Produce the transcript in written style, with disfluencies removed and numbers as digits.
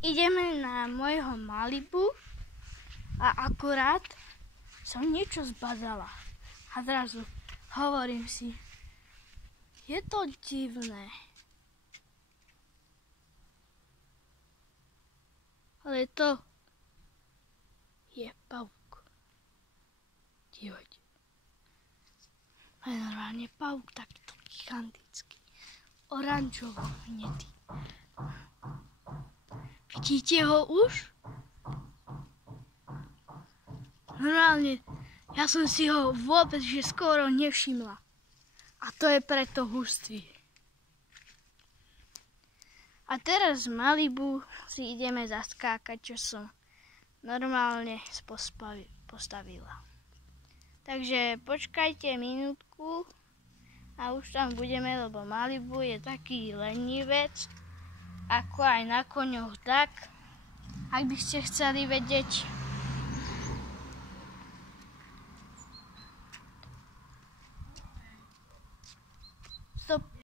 ideme na môjho Malibu a akurát som niečo zbadala. A zrazu hovorím si, je to divné. Ale to je pavúk. Dívajte. Ale normálne pavúk takýto gigantický. Oranžovo hnedý. Vidíte ho už? Normálne, ja som si ho vôbec že skoro nevšimla. A to je preto hustvie. A teraz z Malibu si ideme zaskákať, čo som normálne postavila. Takže počkajte minútku a už tam budeme, lebo Malibu je taký lenivec, ako aj na koňoch tak. Ak by ste chceli vedieť. Stop.